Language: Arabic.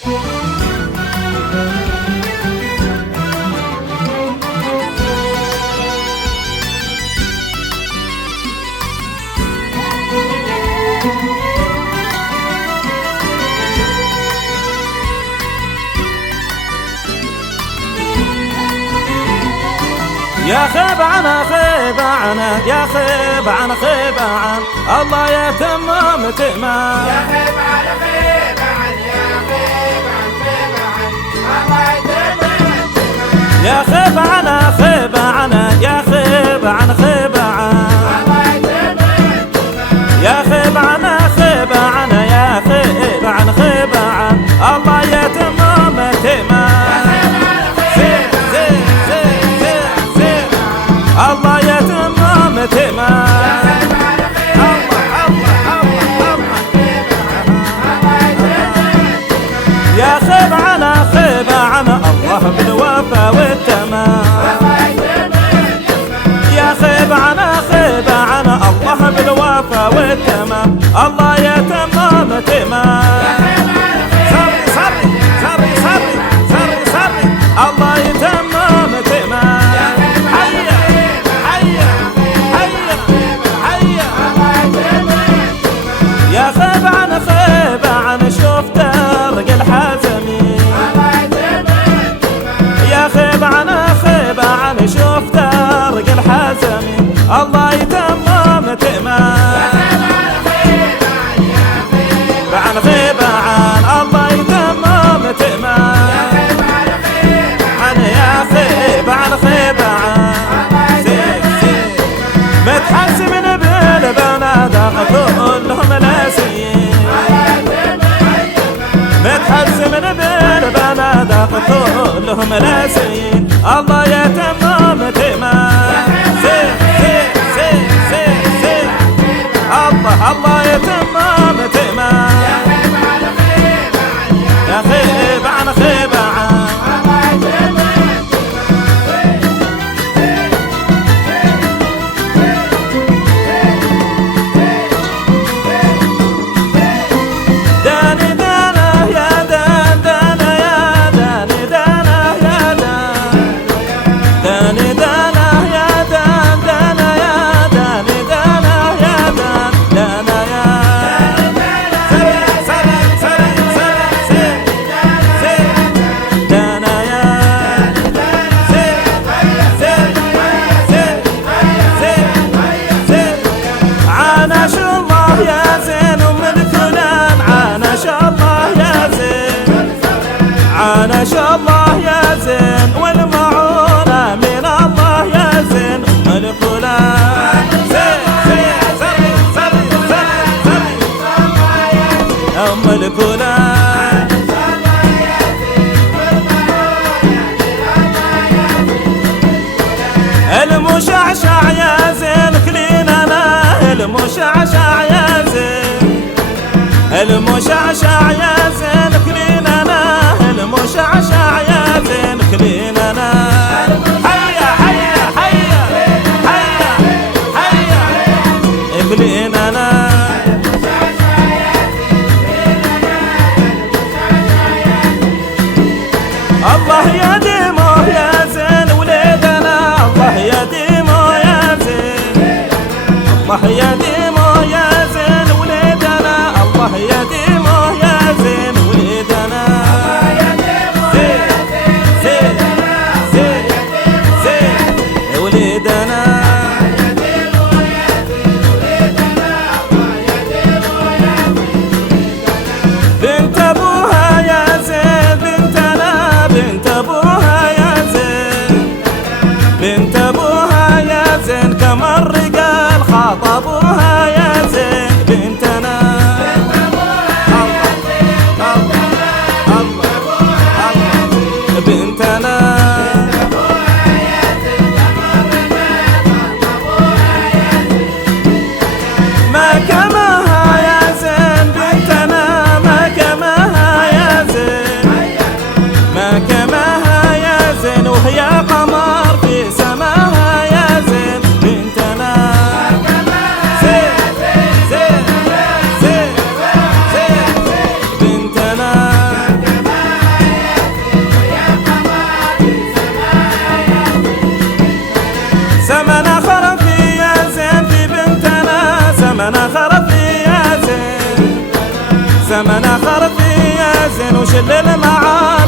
يا خيبعنا خيبعنا يا خيبعنا خيبعن الله يتمم تمام. يا خيبعنا خيبعن يا خيبعن خيبعن الله يتمم تمام. يا خيبعنا خيبعنا يا خيبعنا خيبعن الله يتمم تمام. يا خيبعنا خيبعنا يا خيبعنا خيبعن الله يتمم تمام. الله يتمم تمام. يا خيبعنا خيبعنا الله بالوفا والتمام. يا خيبعنا خيبعنا الله بالوفا والتمام. الله يتمم تمام. صري صري صري صري صري صري الله يتمم تمام. يا خيبعنا خيبعنا شوف درق الحزمي. يا خيبعنا خيبعنا شوف درق الحزمي. الله يتمم تمام. بعن خيبعن الله يتمم تمام. أنا يا خيبعن خيبعن سيف سيف متحزمين بالبنادق كلهم ناسيين. متحزمين بالبنادق كلهم ناسيين. الله يتمم تمام. سيف سيف سيف سيف سيف الله الله يتمم تمام. يا خيبعن خيبعن داني دانا يا دان دانا يا داني دانا يا دان داني دانا يا دان دانا يا داني دانا يا دان دانا يا سري سري سري سري سري دانا يا سري سري سري سري عانش الله يا زين وملكنا عانش الله يا زين. عانش الله يا زين والمعونة من الله يا زين. ملكنا سري سري سري سري سري ملكنا المشعشع يا زين كليننا. المشعشع يا زين المشعشع يا زين كليننا. المشعشع يا زين كليننا. هيا هيا هيا هيا هيا كليننا. الله يديمه يا زين وليدنا. الله يديمه يا زين. الله يديمه يا زين وليدنا. الله يديمه يا زين وليدنا. زين زين زين زين وليدنا. بنت ابوها يا زين بنتنا. بنت ابوها زمن آخر في يا زين وشل المعاني